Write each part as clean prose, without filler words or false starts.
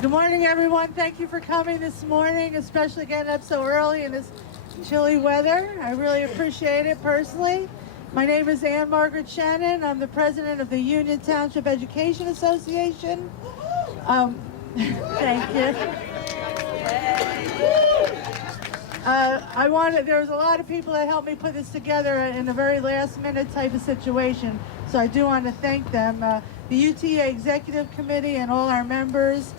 Good morning, everyone. Thank you for coming this morning, especially getting up so early in this chilly weather. I really appreciate it personally. My name is Ann Margaret Shannon. I'm the president of the Union Township Education Association. Thank you. There was a lot of people that helped me put this together in a very last minute type of situation. So I do want to thank them. The UTA Executive Committee and all our members,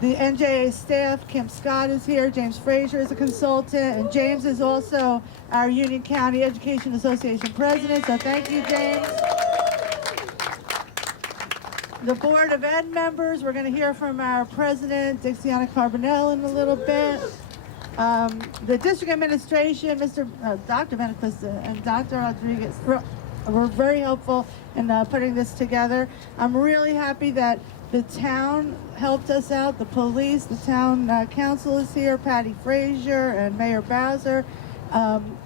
the NJA staff. Kim Scott is here, James Frazier is a consultant, and James is also our Union County Education Association president, so thank you, James. The Board of Ed members, we're going to hear from our president, Dixiana Carbonell, in a little bit. The district administration, Dr. Benequista and Dr. Rodriguez were very helpful in putting this together. I'm really happy that the town helped us out, the police, the town council is here, Patty Frazier and Mayor Bowser.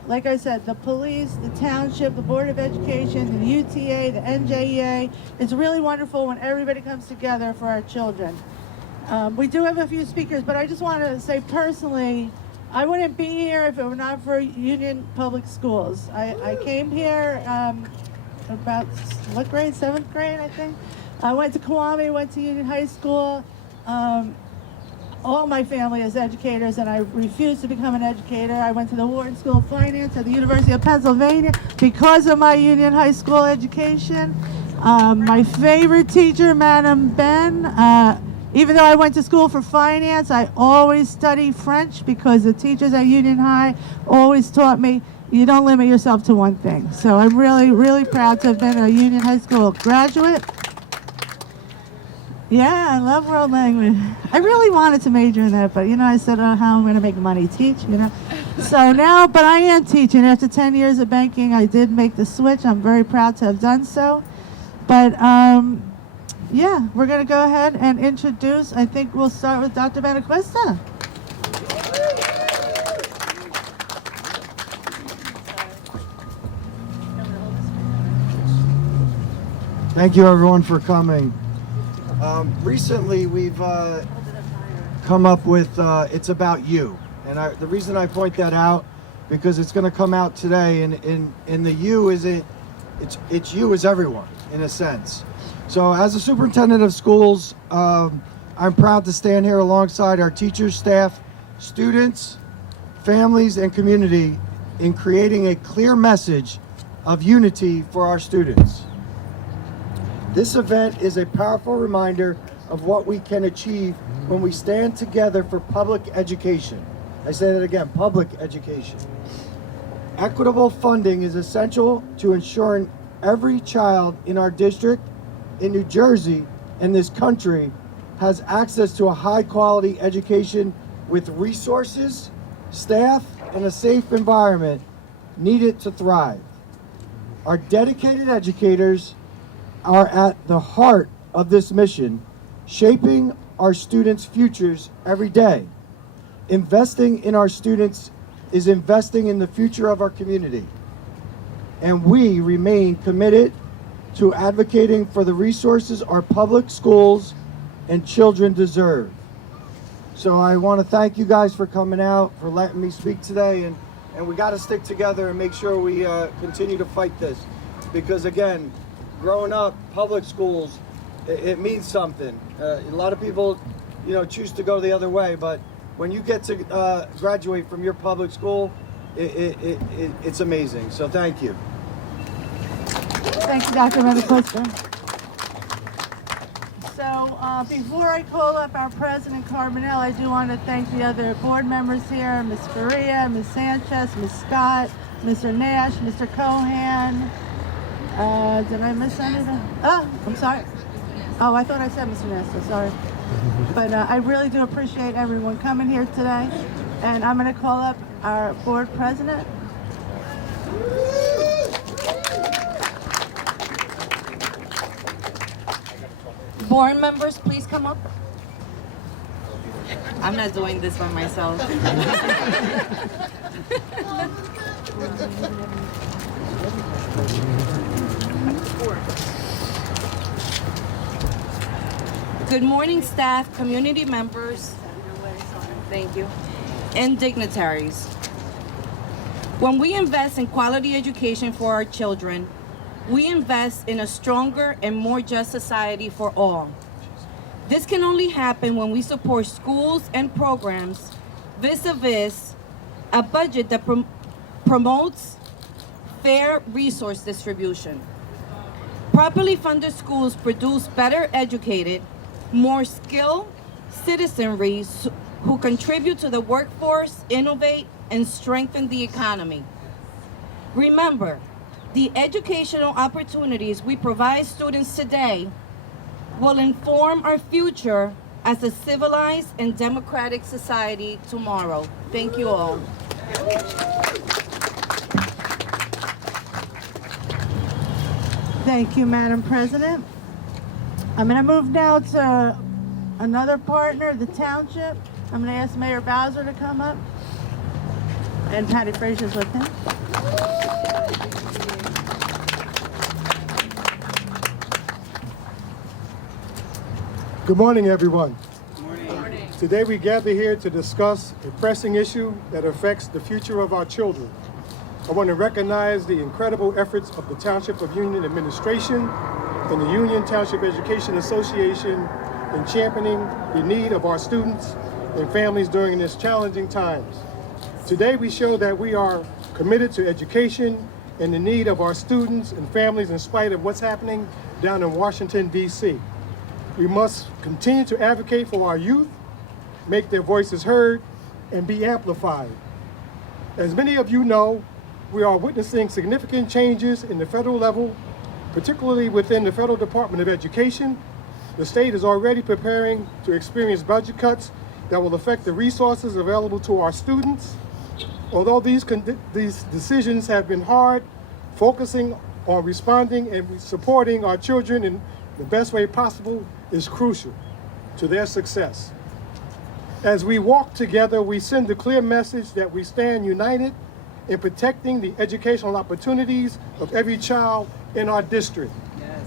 Like I said, the police, the township, the Board of Education, the UTA, the NJEA. It's really wonderful when everybody comes together for our children. We do have a few speakers, but I just want to say personally, I wouldn't be here if it were not for Union Public Schools. I came here about, what grade? 7th grade, I think. I went to Kiwami, went to Union High School. All my family is educators, and I refused to become an educator. I went to the Wharton School of Finance at the University of Pennsylvania because of my Union High School education. My favorite teacher, Madam Ben, even though I went to school for finance, I always studied French because the teachers at Union High always taught me you don't limit yourself to one thing. So I'm really, really proud to have been a Union High School graduate. Yeah, I love world language. I really wanted to major in that, but I said, oh, how am I going to make money? Teach, So now, but I am teaching. After 10 years of banking, I did make the switch. I'm very proud to have done so. But yeah, we're going to go ahead and introduce, I think we'll start with Dr. Benequista. Thank you, everyone, for coming. Recently, we've come up with It's About You. And the reason I point that out, because it's going to come out today, and the you isn't, it's you as everyone, in a sense. So as a superintendent of schools, I'm proud to stand here alongside our teachers, staff, students, families, and community in creating a clear message of unity for our students. This event is a powerful reminder of what we can achieve when we stand together for public education. I say that again, public education. Equitable funding is essential to ensuring every child in our district, in New Jersey, and this country has access to a high-quality education with resources, staff, and a safe environment needed to thrive. Our dedicated educators are at the heart of this mission, shaping our students' futures every day. Investing in our students is investing in the future of our community. And we remain committed to advocating for the resources our public schools and children deserve. So I want to thank you guys for coming out, for letting me speak today, and we got to stick together and make sure we continue to fight this. Because again, growing up, public schools, it means something. A lot of people, choose to go the other way, but when you get to graduate from your public school, it's amazing. So thank you. Thank you, Dr. Benequista. So before I call up our president, Carbonell, I do want to thank the other board members here, Ms. Faria, Ms. Sanchez, Ms. Scott, Mr. Nash, Mr. Cohan. Did I miss anything? Oh, I'm sorry. Oh, I thought I said Mr. Nash, so sorry. But I really do appreciate everyone coming here today. And I'm going to call up our board president. Board members, please come up. I'm not doing this by myself. Good morning, staff, community members, thank you, and dignitaries. When we invest in quality education for our children, we invest in a stronger and more just society for all. This can only happen when we support schools and programs vis-a-vis a budget that promotes fair resource distribution. Properly funded schools produce better educated, more skilled citizenry who contribute to the workforce, innovate, and strengthen the economy. Remember, the educational opportunities we provide students today will inform our future as a civilized and democratic society tomorrow. Thank you all. Thank you, Madam President. I'm going to move now to another partner, the township. I'm going to ask Mayor Bowser to come up, and Patty Frazier's with him. Good morning, everyone. Good morning. Today we gather here to discuss a pressing issue that affects the future of our children. I want to recognize the incredible efforts of the Township of Union Administration and the Union Township Education Association in championing the need of our students and families during this challenging times. Today we show that we are committed to education and the need of our students and families in spite of what's happening down in Washington, D.C. We must continue to advocate for our youth, make their voices heard, and be amplified. As many of you know, we are witnessing significant changes in the federal level, particularly within the Federal Department of Education. The state is already preparing to experience budget cuts that will affect the resources available to our students. Although these decisions have been hard, focusing on responding and supporting our children in the best way possible is crucial to their success. As we walk together, we send a clear message that we stand united in protecting the educational opportunities of every child in our district. Yes.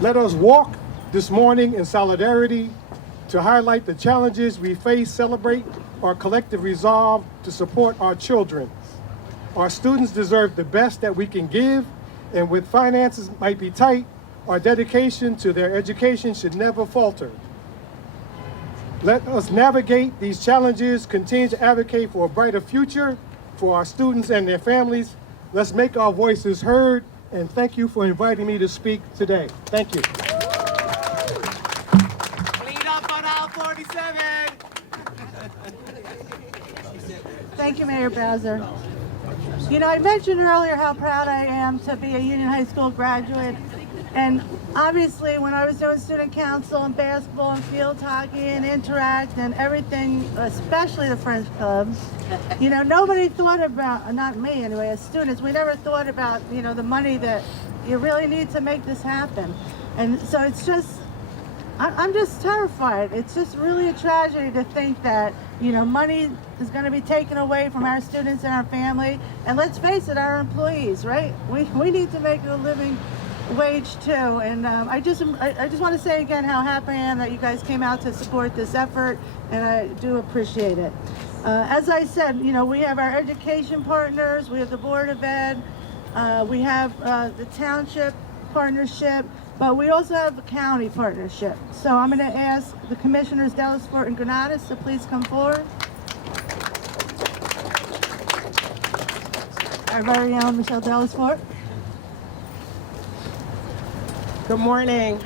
Let us walk this morning in solidarity to highlight the challenges we face, celebrate our collective resolve to support our children. Our students deserve the best that we can give, and with finances might be tight, our dedication to their education should never falter. Let us navigate these challenges, continue to advocate for a brighter future for our students and their families. Let's make our voices heard, and thank you for inviting me to speak today. Thank you. Clean up on aisle 47. Thank you, Mayor Bowser. You know, I mentioned earlier how proud I am to be a Union High School graduate. And obviously, when I was doing student council and basketball and field hockey and Interact and everything, especially the French Club, you know, nobody thought about, not me anyway, as students, we never thought about, you know, the money that you really need to make this happen. And so it's just, I'm just terrified. It's just really a tragedy to think that, you know, money is going to be taken away from our students and our family. And let's face it, our employees, right? We need to make a living wage too. And I just want to say again how happy I am that you guys came out to support this effort, and I do appreciate it. As I said, you know, we have our education partners, we have the Board of Ed, we have the township partnership, but we also have the county partnership. So I'm going to ask the commissioners Delasport and Granados to please come forward. Our very own Michelle Delasport. Good morning.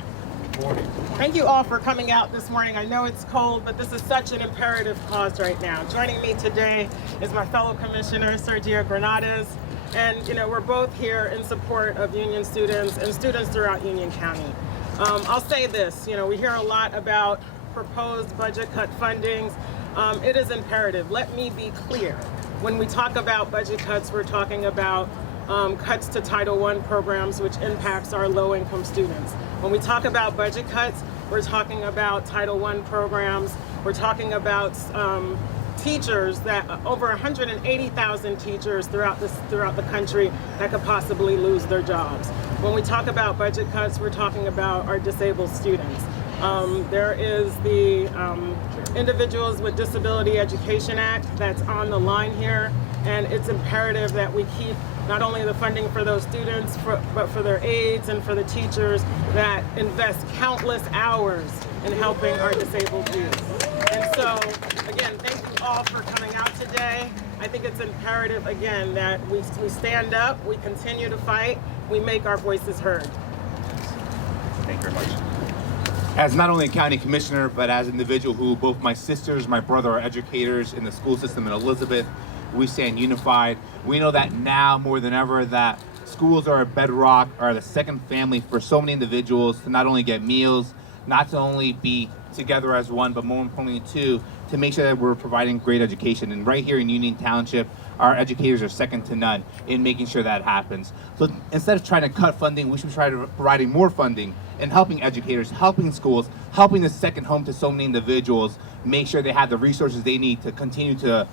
Good morning. Thank you all for coming out this morning. I know it's cold, but this is such an imperative cause right now. Joining me today is my fellow commissioner, Sergio Granados. And, you know, we're both here in support of Union students and students throughout Union County. I'll say this, you know, we hear a lot about proposed budget cut fundings. It is imperative. Let me be clear. When we talk about budget cuts, we're talking about cuts to Title I programs, which impacts our low-income students. When we talk about budget cuts, we're talking about Title I programs. We're talking about teachers, that over 180,000 teachers throughout the country that could possibly lose their jobs. When we talk about budget cuts, we're talking about our disabled students. There is the Individuals with Disability Education Act that's on the line here, and it's imperative that we keep not only the funding for those students, but for their aides and for the teachers that invest countless hours in helping our disabled youth. And so, again, thank you all for coming out today. I think it's imperative, again, that we stand up, we continue to fight, we make our voices heard. Thank you very much. As not only a county commissioner, but as an individual who both my sisters, my brother are educators in the school system in Elizabeth, we stand unified. We know that now more than ever that schools are a bedrock, are the second family for so many individuals to not only get meals, not to only be together as one, but more importantly too, to make sure that we're providing great education. And right here in Union Township, our educators are second to none in making sure that happens. So instead of trying to cut funding, we should try to providing more funding and helping educators, helping schools, helping the second home to so many individuals, make sure they have the resources they need to continue to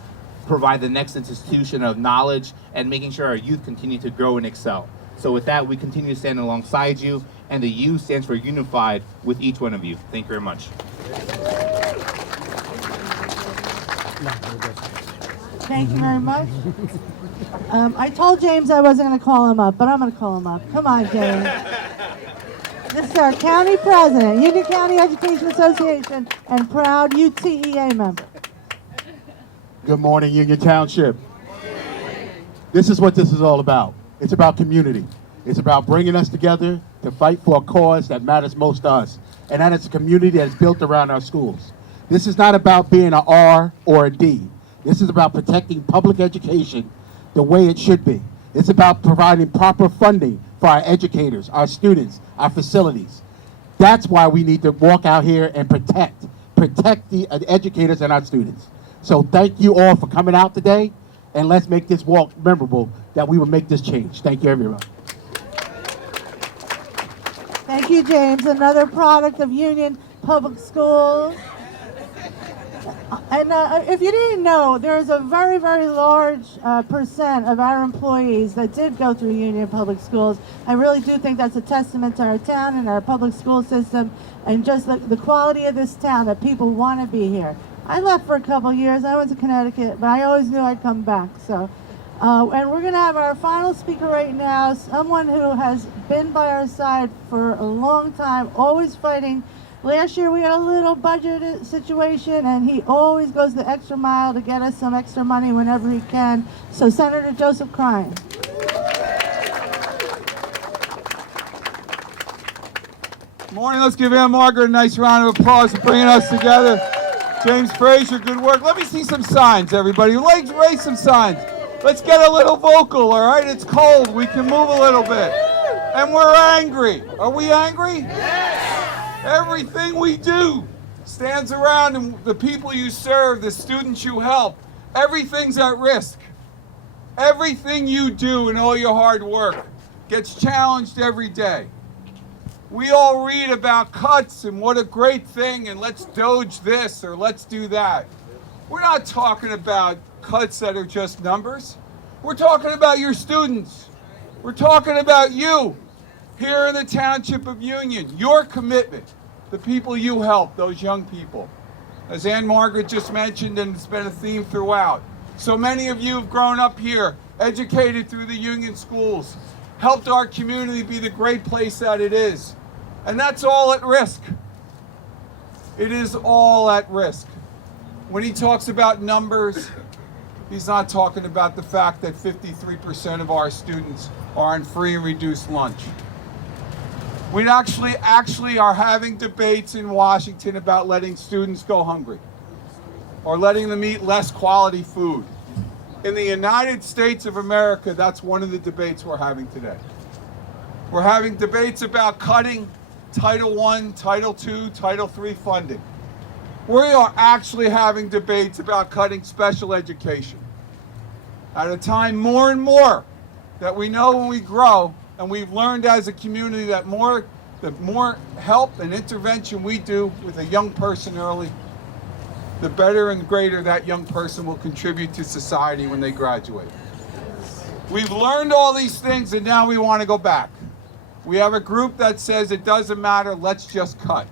provide the next institution of knowledge and making sure our youth continue to grow and excel. So with that, we continue to stand alongside you, and the U stands for unified with each one of you. Thank you very much. Thank you very much. I told James I wasn't going to call him up, but I'm going to call him up. Come on, James. This is our county president, Union County Education Association, and proud UTEA member. Good morning, Union Township. This is what this is all about. It's about community. It's about bringing us together to fight for a cause that matters most to us, and that is a community that is built around our schools. This is not about being an R or a D. This is about protecting public education the way it should be. It's about providing proper funding for our educators, our students, our facilities. That's why we need to walk out here and protect the educators and our students. So thank you all for coming out today, and let's make this walk memorable that we will make this change. Thank you, everyone. Thank you, James. Another product of Union Public Schools. And if you didn't know, there's a very, very large percent of our employees that did go through Union Public Schools. I really do think that's a testament to our town and our public school system and just the quality of this town, that people want to be here. I left for a couple of years. I went to Connecticut, but I always knew I'd come back. So, and we're going to have our final speaker right now, someone who has been by our side for a long time, always fighting. Last year we had a little budget situation, and he always goes the extra mile to get us some extra money whenever he can. So Senator Joseph Klein. Morning. Let's give Ann Margaret a nice round of applause for bringing us together. James Frazier, good work. Let me see some signs, everybody. Let's raise some signs. Let's get a little vocal, all right? It's cold. We can move a little bit. And we're angry. Are we angry? Yes. Everything we do stands around and the people you serve, the students you help, everything's at risk. Everything you do and all your hard work gets challenged every day. We all read about cuts and what a great thing, and let's doge this or let's do that. We're not talking about cuts that are just numbers. We're talking about your students. We're talking about you here in the Township of Union, your commitment, the people you help, those young people. As Ann Margaret just mentioned, and it's been a theme throughout, so many of you have grown up here, educated through the Union schools, helped our community be the great place that it is. And that's all at risk. It is all at risk. When he talks about numbers, he's not talking about the fact that 53% of our students are on free and reduced lunch. We actually are having debates in Washington about letting students go hungry or letting them eat less quality food. In the United States of America, that's one of the debates we're having today. We're having debates about cutting Title I, Title II, Title III funding. We are actually having debates about cutting special education. At a time more and more that we know when we grow, and we've learned as a community that the more help and intervention we do with a young person early, the better and greater that young person will contribute to society when they graduate. We've learned all these things, and now we want to go back. We have a group that says it doesn't matter, let's just cut.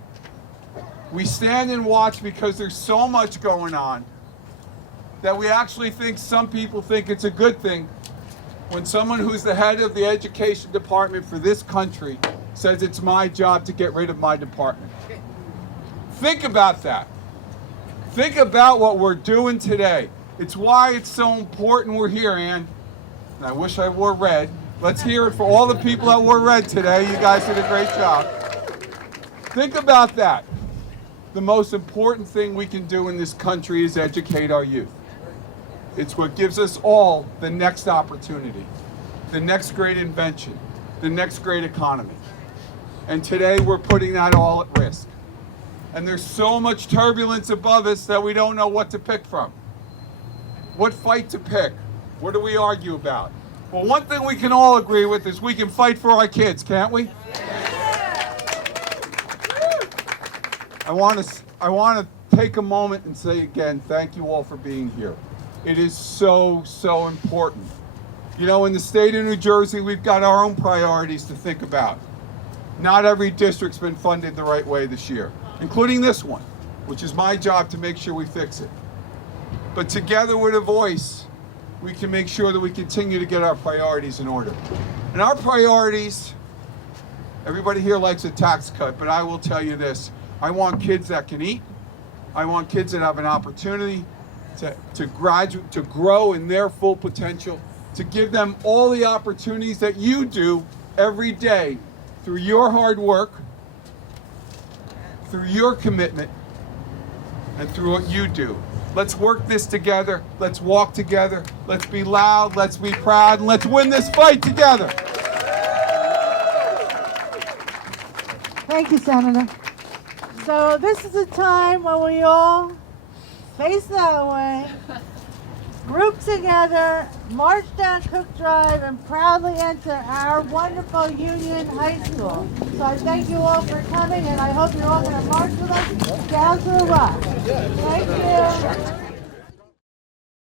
We stand and watch because there's so much going on that we actually think some people think it's a good thing when someone who's the head of the education department for this country says it's my job to get rid of my department. Think about that. Think about what we're doing today. It's why it's so important we're here, Ann. And I wish I wore red. Let's hear it for all the people that wore red today. You guys did a great job. Think about that. The most important thing we can do in this country is educate our youth. It's what gives us all the next opportunity, the next great invention, the next great economy. And today we're putting that all at risk. And there's so much turbulence above us that we don't know what to pick from. What fight to pick? What do we argue about? Well, one thing we can all agree with is we can fight for our kids, can't we? I want to take a moment and say again, thank you all for being here. It is so, so important. You know, in the state of New Jersey, we've got our own priorities to think about. Not every district's been funded the right way this year, including this one, which is my job to make sure we fix it. But together with a voice, we can make sure that we continue to get our priorities in order. And our priorities, everybody here likes a tax cut, but I will tell you this. I want kids that can eat. I want kids that have an opportunity to graduate, to grow in their full potential, to give them all the opportunities that you do every day through your hard work, through your commitment, and through what you do. Let's work this together. Let's walk together. Let's be loud. Let's be proud. And let's win this fight together. Thank you, Senator. So this is a time when we all face that way, group together, march down Cook Drive, and proudly enter our wonderful Union High School. So I thank you all for coming, and I hope you're all going to march with us down to the rock. Thank you.